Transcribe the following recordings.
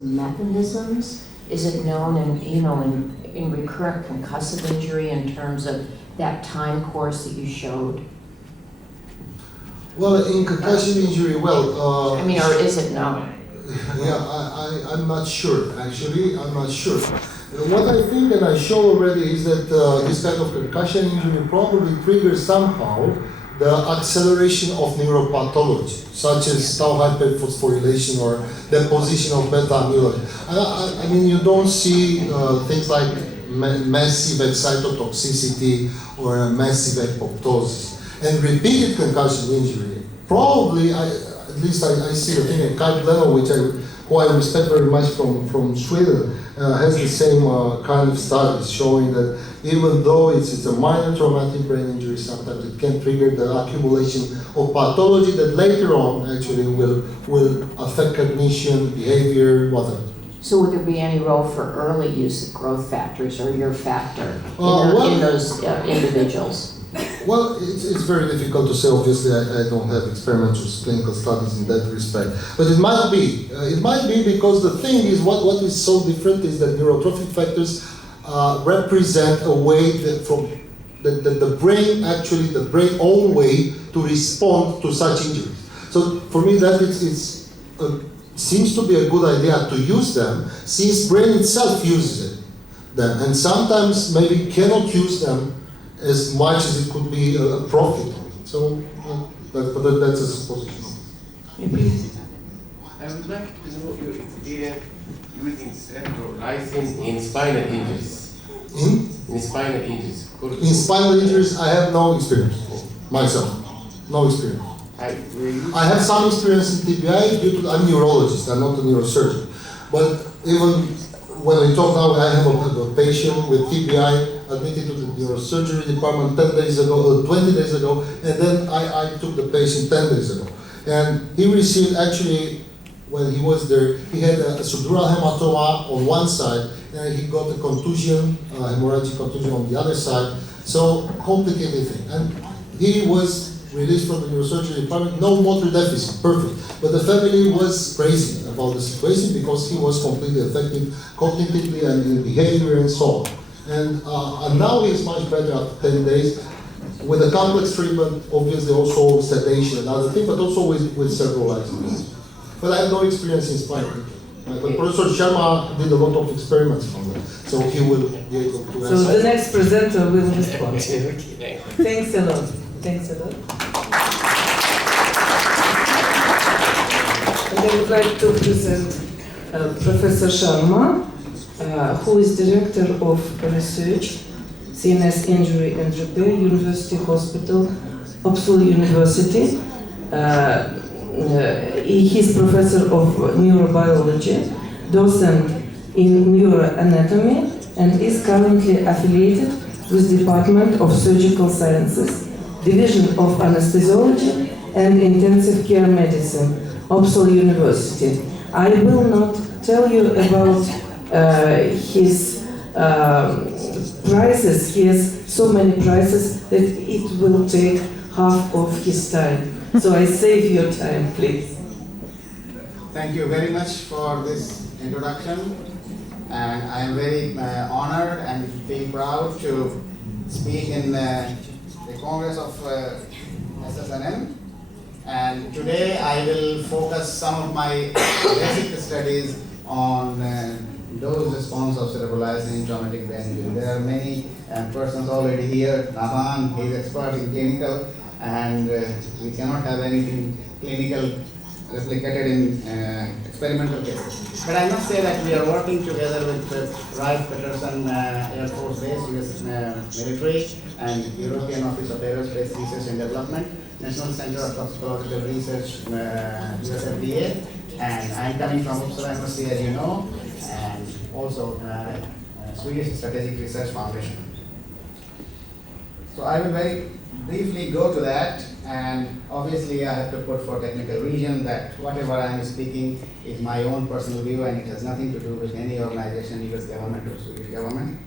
mechanisms? Is it known in recurrent concussive injury in terms of that time course that you showed? Well, in concussion injury, or is it known? Yeah, I'm not sure, actually, I'm not sure. What I think and I show already is that this kind of concussion injury probably triggers somehow the acceleration of neuropathology, such as tau hyperphosphorylation or deposition of beta amyloid. I mean, you don't see things like massive excitotoxicity or massive apoptosis. And repeated concussion injury, probably, at least I see the thing, Kai Leno, who I respect very much from Sweden, has the same kind of studies showing that even though it's a minor traumatic brain injury, sometimes it can trigger the accumulation of pathology that later on actually will affect cognition, behavior, whatever. So would there be any role for early use of growth factors or your factor in those individuals? Well, it's very difficult to say. Obviously, I don't have experimental clinical studies in that respect. But it might be. It might be because the thing is, what is so different is that neurotrophic factors represent a way that from the brain, actually the brain own way to respond to such injuries. So for me, that seems to be a good idea to use them, since brain itself uses them, and sometimes maybe cannot use them as much as it could be a profit. So that's a supposition. I would like to know your experience using cerebrolysin in spinal injuries. In spinal injuries. In spinal injuries, I have no experience myself. No experience. I have some experience in TBI due to I'm a neurologist. I'm not a neurosurgeon. But even when we talk now, I have a patient with TBI admitted to the neurosurgery department 20 days ago, and then I took the patient 10 days ago. And he received, actually, when he was there, he had a subdural hematoma on one side, and he got a contusion, hemorrhagic contusion on the other side. So, complicated thing. And he was released from the neurosurgery department, no motor deficit, perfect. But the family was crazy about the situation because he was completely affected cognitively and in behavior and so on. And now he's much better after 10 days with a complex treatment, obviously also sedation and other things, but also with cerebrolysin. But I have no experience in spinal. But Professor Sharma did a lot of experiments on that, so he will be able to answer. So the next presenter will respond to you. Thanks a lot. Thanks a lot. And I would like to present Professor Sharma, who is Director of Research, CNS Injury and Repair, University Hospital, Uppsala University. He is Professor of Neurobiology, docent in Neuroanatomy, and is currently affiliated with Department of Surgical Sciences, Division of Anesthesiology and Intensive Care Medicine, Uppsala University. I will not tell you about his prizes. He has so many prizes that it will take half of his time. So I save your time, please. Thank you very much for this introduction, and I am very honored and feel proud to speak in the Congress of SSNN. And today I will focus some of my basic studies on dose response of cerebrolysin in traumatic brain injury. There are many persons already here. Nahan, he is expert in clinical, and we cannot have anything clinical replicated in experimental cases. But I must say that we are working together with Wright Patterson Air Force Base, US military, and European Office of Aerospace Research and Development, National Center of Toxicological Research, US FDA, and I'm coming from Uppsala University, as you know, and also Swedish Strategic Research Foundation. So I will very briefly go to that, and obviously I have to put for technical reason that whatever I am speaking is my own personal view, and it has nothing to do with any organization, US government or Swedish government.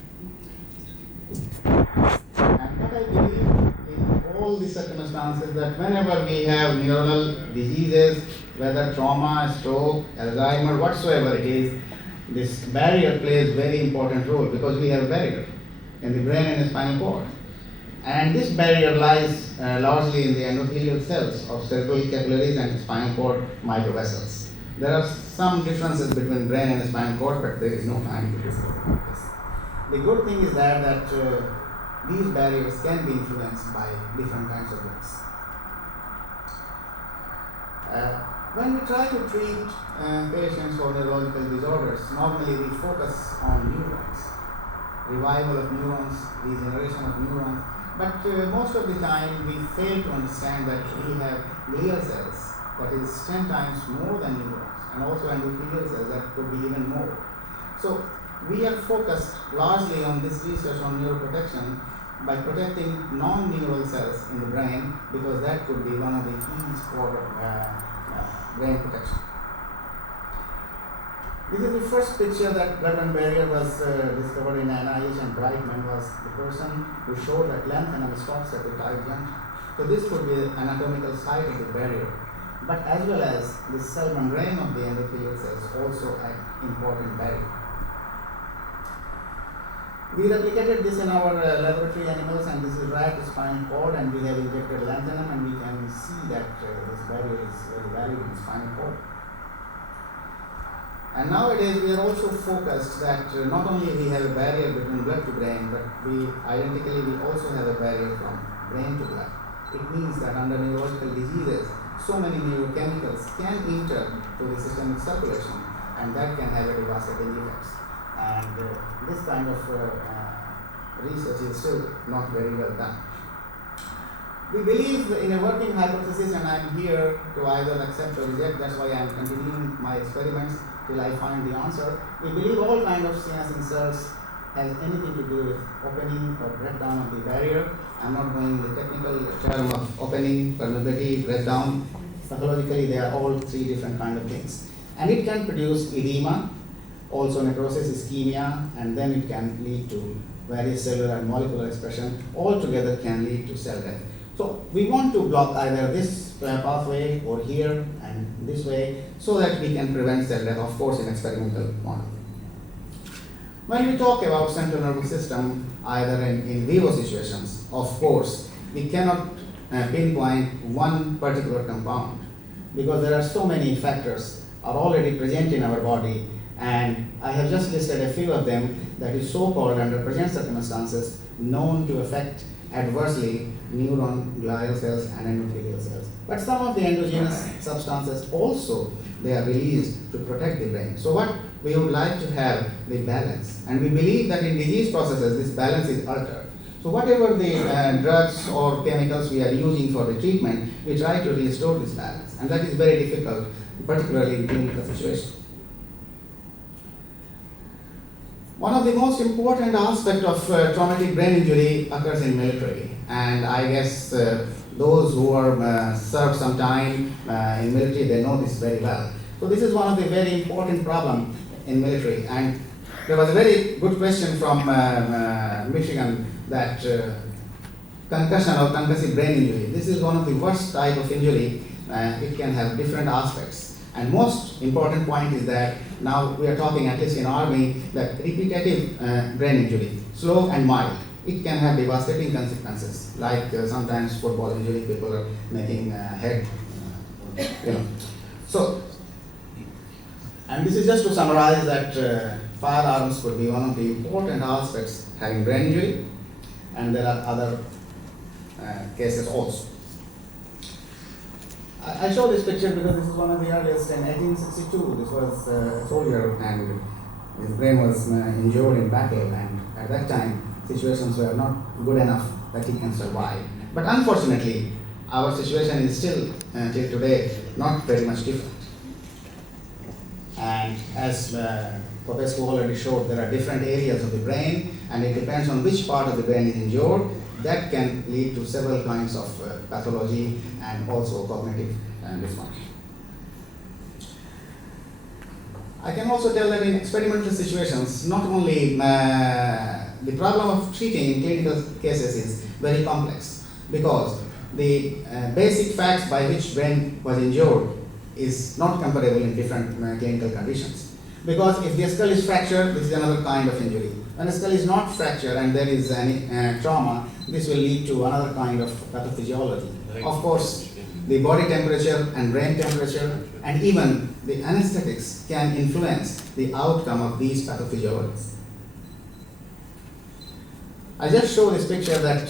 And what I believe in all these circumstances, that whenever we have neuronal diseases whether trauma, stroke, Alzheimer, whatsoever it is, this barrier plays a very important role because we have a barrier in the brain and the spinal cord. And this barrier lies largely in the endothelial cells of cerebral capillaries and spinal cord microvessels. There are some differences between brain and the spinal cord, but there is no time to discuss about this. The good thing is that these barriers can be influenced by different kinds of drugs. When we try to treat patients for neurological disorders, normally we focus on neurons, revival of neurons, regeneration of neurons, but most of the time we fail to understand that we have glial cells that is 10 times more than neurons, and also endothelial cells that could be even more. So we are focused largely on this research on neuroprotection by protecting non-neural cells in the brain, because that could be one of the keys for brain protection. This is the first picture that blood-brain barrier was discovered in NIH, and Brightman was the person who showed that lanthanum stops at the tight junction. So this could be the anatomical site of the barrier, but as well as the cell membrane of the endothelial cells also an important barrier. We replicated this in our laboratory animals, and this is rat spinal cord, and we have injected lanthanum, and we can see that this barrier is very valuable in spinal cord. And nowadays we are also focused that not only we have a barrier between blood to brain, but we also have a barrier from brain to blood. It means that under neurological diseases, so many neurochemicals can enter to the systemic circulation, and that can have a devastating effects. And this kind of research is still not very well done. We believe in a working hypothesis, and I am here to either accept or reject. That's why I am continuing my experiments till I find the answer. We believe all kinds of CNS inserts has anything to do with opening or breakdown of the barrier. I'm not going in the technical term of opening, permeability, breakdown. Pathologically, they are all three different kind of things. And it can produce edema, also necrosis, ischemia, and then it can lead to various cellular and molecular expression. All together can lead to cell death. So we want to block either this pathway or here and this way, so that we can prevent cell death, of course, in experimental model. When we talk about central nervous system, either in vivo situations, of course, we cannot pinpoint one particular compound, because there are so many factors are already present in our body, and I have just listed a few of them that is so-called under present circumstances known to affect adversely neuron, glial cells, and endothelial cells. But some of the endogenous substances also, they are released to protect the brain. So what we would like to have the balance, and we believe that in disease processes this balance is altered. So whatever the drugs or chemicals we are using for the treatment, we try to restore this balance, and that is very difficult, particularly in clinical situations. One of the most important aspects of traumatic brain injury occurs in military, and I guess those who are served some time in military, they know this very well. So this is one of the very important problems in military, and there was a very good question from Michigan that concussion or concussive brain injury, this is one of the worst type of injury. It can have different aspects. And most important point is that now we are talking, at least in Army, that repetitive brain injury, slow and mild, it can have devastating consequences. Like sometimes football injury, people are making head, So, and this is just to summarize that firearms could be one of the important aspects having brain injury, and there are other cases also. I show this picture because this is one of the earliest. In 1862, this was a soldier, and his brain was injured in battle, and at that time, situations were not good enough that he can survive. But unfortunately, our situation is still, till today, not very much different. And as Popescu already showed, there are different areas of the brain, and it depends on which part of the brain is injured. That can lead to several kinds of pathology and also cognitive dysfunction. I can also tell that in experimental situations, not only the problem of treating in clinical cases is very complex, because the basic facts by which brain was injured is not comparable in different clinical conditions. Because if the skull is fractured, this is another kind of injury. When the skull is not fractured and there is any trauma, this will lead to another kind of pathophysiology. Of course, the body temperature and brain temperature and even the anesthetics can influence the outcome of these pathophysiologies. I just show this picture that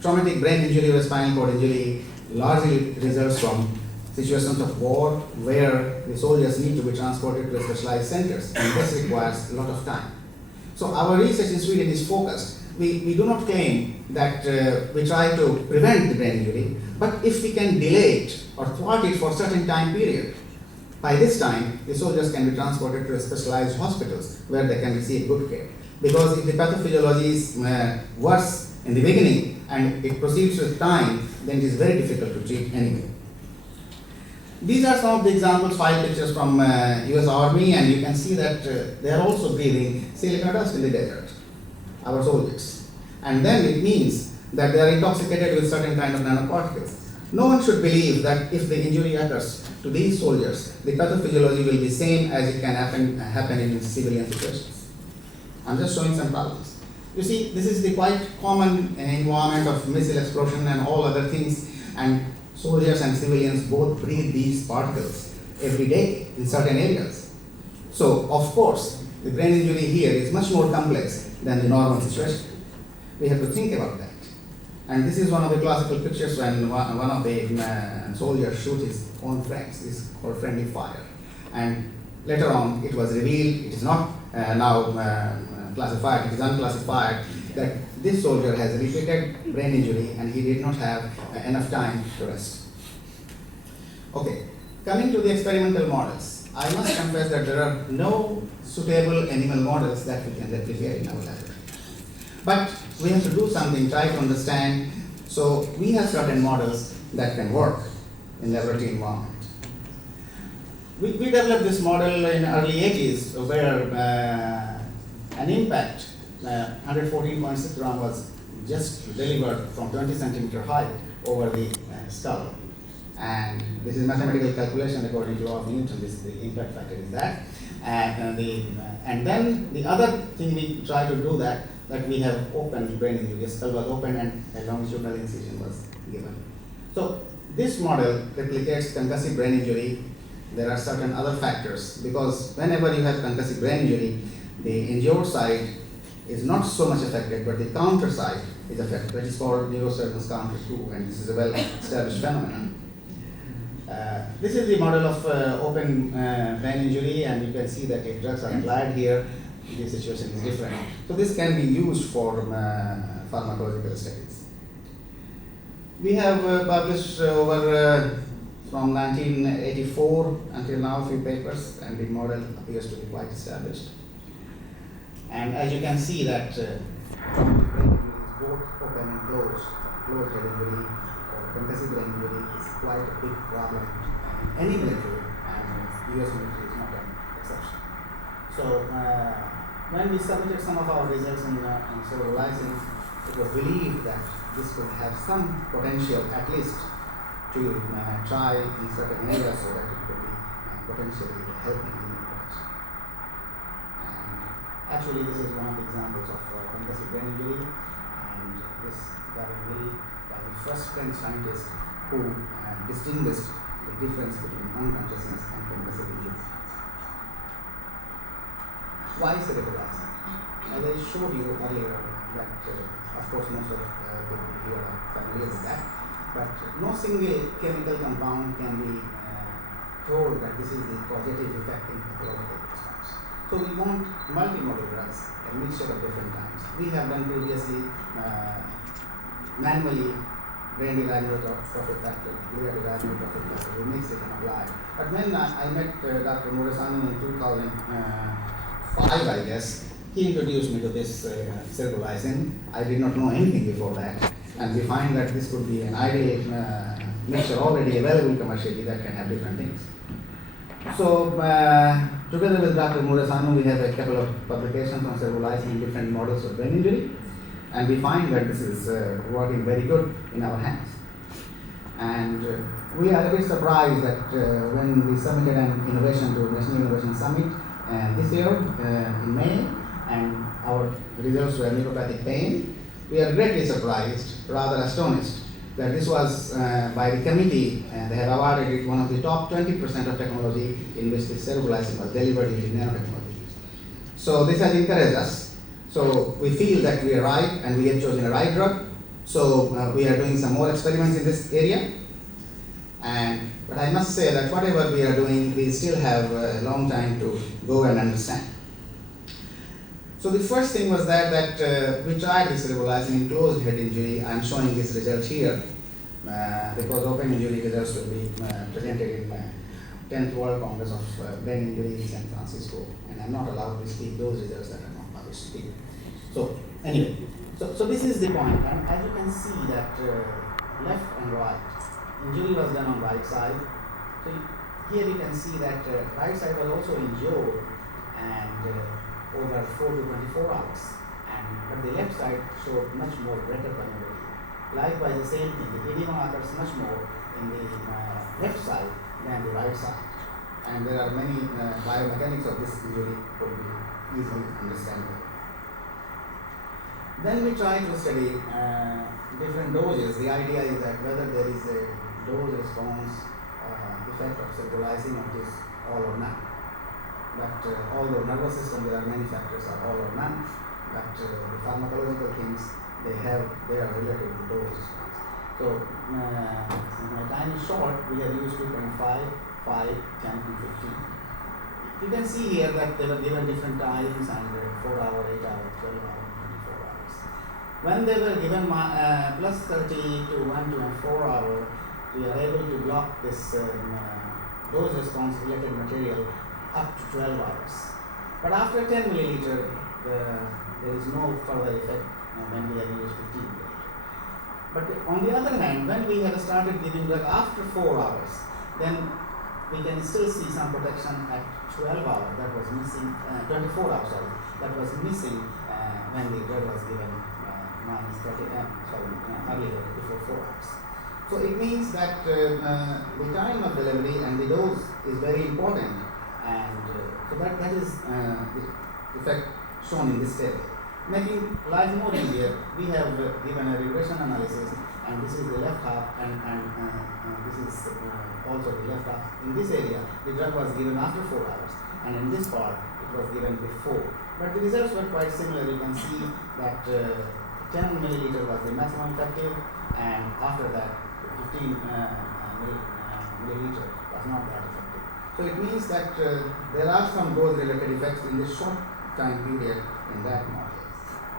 traumatic brain injury or spinal cord injury largely results from situations of war where the soldiers need to be transported to specialized centers, and this requires a lot of time. So our research in Sweden is focused. We do not claim that we try to prevent the brain injury, but if we can delay it or thwart it for a certain time period, by this time the soldiers can be transported to specialized hospitals where they can receive good care. Because if the pathophysiology is worse in the beginning and it proceeds with time, then it is very difficult to treat anyway. These are some of the examples, 5 pictures from US Army, and you can see that they are also breathing silica dust in the desert, our soldiers. And then it means that they are intoxicated with certain kind of nanoparticles. No one should believe that if the injury occurs to these soldiers, the pathophysiology will be same as it can happen in civilian situations. I'm just showing some problems. You see, this is the quite common environment of missile explosion and all other things, and soldiers and civilians both breathe these particles every day in certain areas. So, of course, the brain injury here is much more complex than the normal situation. We have to think about that. And this is one of the classical pictures when one of the soldiers shoots his own friends. This is called friendly fire. And later on, it was revealed, it is not now classified, it is unclassified, that this soldier has repeated brain injury and he did not have enough time to rest. Okay, coming to the experimental models, I must confess that there are no suitable animal models that we can replicate in our laboratory. But we have to do something, try to understand. So we have certain models that can work in laboratory environment. We developed this model in early 80s where an impact, 114.6 gram was just delivered from 20 centimeter height over the skull. And this is mathematical calculation according to law of Newton. This is the impact factor is that. And then the other thing we try to do that we have opened brain injury. The skull was opened and a longitudinal incision was given. So this model replicates concussive brain injury. There are certain other factors because whenever you have concussive brain injury, the injured side is not so much affected, but the counter side is affected. That is called neurosurgeon's counter 2, and this is a well-established phenomenon. This is the model of open brain injury, and you can see that if drugs are applied here, the situation is different. So this can be used for pharmacological studies. We have published over from 1984 until now a few papers, and the model appears to be quite established. And as you can see that brain injury is both open and closed head injury or concussive brain injury is quite a big problem in any military, and US military is not an exception. So when we submitted some of our results in Cerebrolysin, it was believed that this could have some potential at least to try in certain areas so that it could be potentially helping in the production. Actually, this is one of the examples of concussive brain injury, and this was really by the first French scientist who distinguished the difference between unconsciousness and concussive injury. Why cerebrolysin? As I showed you earlier, that of course most of you are familiar with that, but no single chemical compound can be told that this is the causative effect in pathological response. So we want multimodal drugs, a mixture of different kinds. We have done previously manually brain-derived neurotrophic factor, glial-derived neurotrophic factor, we mix it and apply. But when I met Dr. Muresanu in 2005, I guess, he introduced me to this Cerebrolysin. I did not know anything before that. And we find that this could be an ideal mixture already available commercially that can have different things. So, together with Dr. Muresanu, we have a couple of publications on Cerebrolysin in different models of brain injury. And we find that this is working very good in our hands. And we are a bit surprised that when we submitted an innovation to National Innovation Summit this year in May, and our results were neuropathic pain, we are greatly surprised, rather astonished, that this was by the committee, and they have awarded it one of the top 20% of technology in which the cerebrolysin was delivered using nanotechnology. So this has encouraged us. So we feel that we are right and we have chosen a right drug. So we are doing some more experiments in this area. But I must say that whatever we are doing, we still have a long time to go and understand. So the first thing was that we tried this cerebrolysin in closed head injury. I'm showing this result here because open injury results will be presented in 10th World Congress of Brain Injury in San Francisco, and I'm not allowed to speak those results that are not published here. So anyway, so this is the point, and as you can see that left and right, injury was done on right side. So here you can see that right side was also injured and over 4 to 24 hours, but the left side showed much more better permeability. Likewise, the same thing, the edema occurs much more in the left side than the right side, and there are many biomechanics of this injury could be easily understandable. Then we try to study different doses. The idea is that whether there is a dose response effect of cerebrolysin or this all or none. But although nervous system, there are many factors are all or none, but the pharmacological things, they are related to dose response. So since my time is short, we have used 2.5, 5, 10 to 15. You can see here that they were given different times and 4 hour, 8 hour, 12 hour, 24 hours. When they were given plus 30 to 1 to 4 hour, we are able to block this dose response related material up to 12 hours. But after 10 milliliter, there is no further effect when we have used 15 milliliter. But on the other hand, when we have started giving drug after 4 hours, then we can still see some protection at 12 hours. That was missing, 24 hours, sorry, that was missing when the drug was given minus 30 earlier before 4 hours. So it means that the time of delivery and the dose is very important. And so that is the effect shown in this table. Making life more easier, we have given a regression analysis, and this is the left half, and this is also the left half. In this area, the drug was given after 4 hours, and in this part, it was given before. But the results were quite similar. You can see that 10 milliliter was the maximum effective, and after that, 15 milliliter was not that effective. So it means that there are some dose-related effects in this short time period in that model.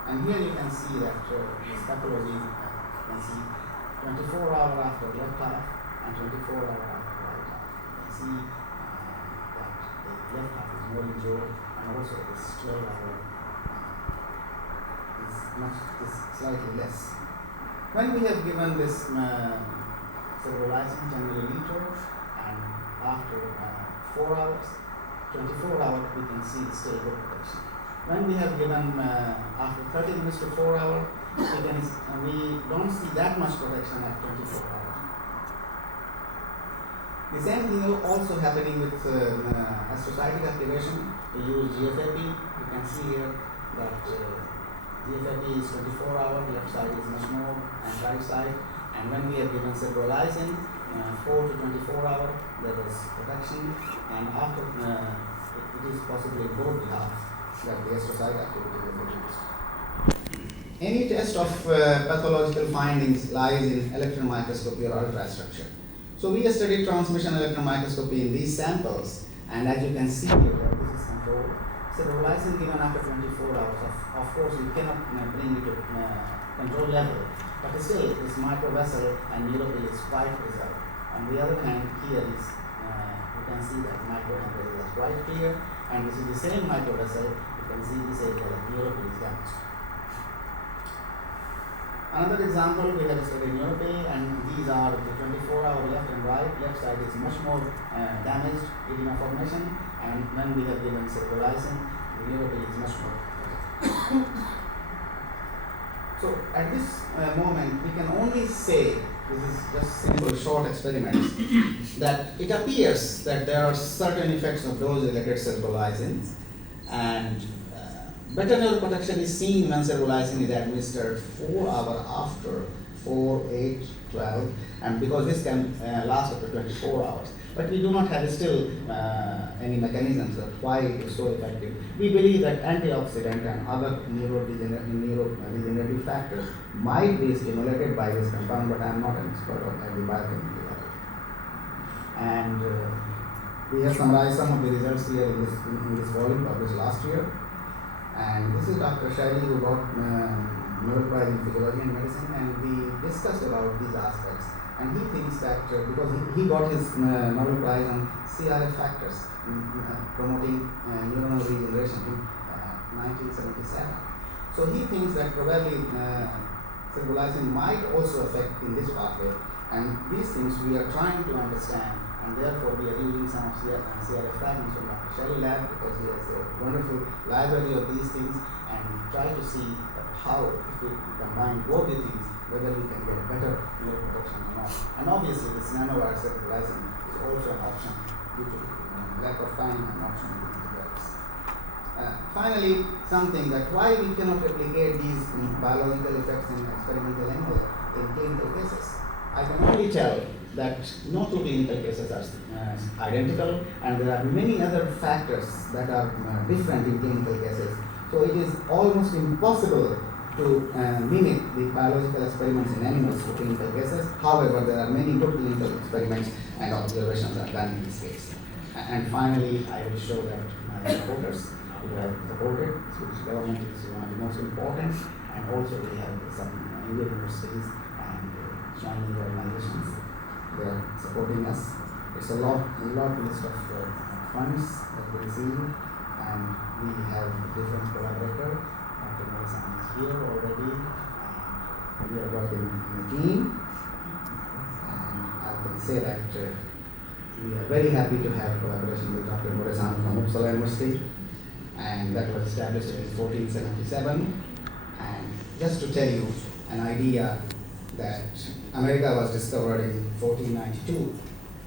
And here you can see that this pathology, you can see 24 hours after left half and 24 hours after right half. You can see that the left half is more injured, and also this 12 hour is slightly less. When we have given this cerebrolysin 10 milliliter, and after 4 hours, 24 hours, we can see still good protection. When we have given after 30 minutes to 4 hours, we don't see that much protection at 24 hours. The same thing is also happening with astrocytic activation. We use GFAP. You can see here that GFAP is 24 hours, left side is much more, and right side. And when we have given cerebrolysin, 4 to 24 hours, there was protection, and after it is possibly both the half that the astrocyte activity will be reduced. Any test of pathological findings lies in electron microscopy or ultrastructure. So we studied transmission electron microscopy in these samples, and as you can see here, this is controlled. Cerebrolysin given after 24 hours. Of course, you cannot bring it to control level, but still, this microvessel and neuropil is quite preserved. On the other hand, here is you can see that microhemorrhage is quite clear, and this is the same microvessel. You can see this area that neuropil is damaged. Another example, we have studied neuropil, and these are the 24-hour left and right. Left side is much more damaged, edema formation, and when we have given cerebrolysin, the neuropil is much more. So at this moment, we can only say this is just simple short experiments, that it appears that there are certain effects of dose-related cerebrolysin, and better neuroprotection is seen when cerebrolysin is administered 4 hours after 4, 8, 12, and because this can last up to 24 hours. But we do not have still any mechanisms of why it is so effective. We believe that antioxidant and other neurodegenerative factors might be stimulated by this compound, but I am not an expert on the biochemical level. And we have summarized some of the results here in this volume published last year. And this is Dr. Shaili, who got Nobel Prize in Physiology and Medicine, and we discussed about these aspects. And he thinks that because he got his Nobel Prize on CRF factors promoting neuronal regeneration in 1977. So he thinks that probably cerebrolysin might also affect in this pathway. And these things we are trying to understand, and therefore we are using some of CRF fragments from Dr. Shaili lab, because he has a wonderful library of these things, and try to see how, if we combine both the things, whether we can get better neuroprotection or not. And obviously this nanowire cerebrolysin is also an option due to lack of time and option in the drugs. Finally, something that why we cannot replicate these biological effects in experimental animals in clinical cases. I can only tell that no two clinical cases are identical, and there are many other factors that are different in clinical cases. So it is almost impossible to mimic the biological experiments in animals for clinical cases. However, there are many good clinical experiments and observations are done in this case. And finally, I will show that my supporters who have supported Swedish government is one of the most important, and also we have some Indian universities and Chinese organizations. They are supporting us. It's a lot list of funds that we receive, and we have different collaborators. Dr. Morrison is here already, and we are working in a team. And I can say that we are very happy to have collaboration with Dr. Morrison from Uppsala University, and that was established in 1477. And just to tell you an idea that America was discovered in 1492,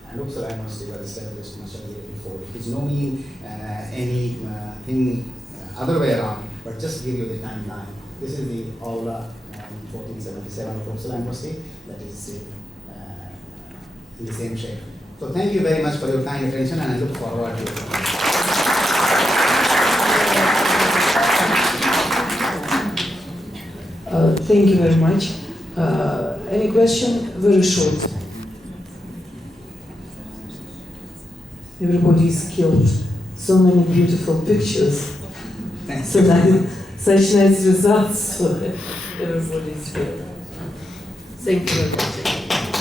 and Uppsala University was established much earlier before. It is no mean anything other way around, but just give you the timeline. This is the aula in 1477 of Uppsala University that is in the same shape. So thank you very much for your kind attention, and I look forward to it. Thank you very much. Any question? Very short. Everybody is skilled. So many beautiful pictures. So that such nice results. So everybody is skilled. Thank you very much.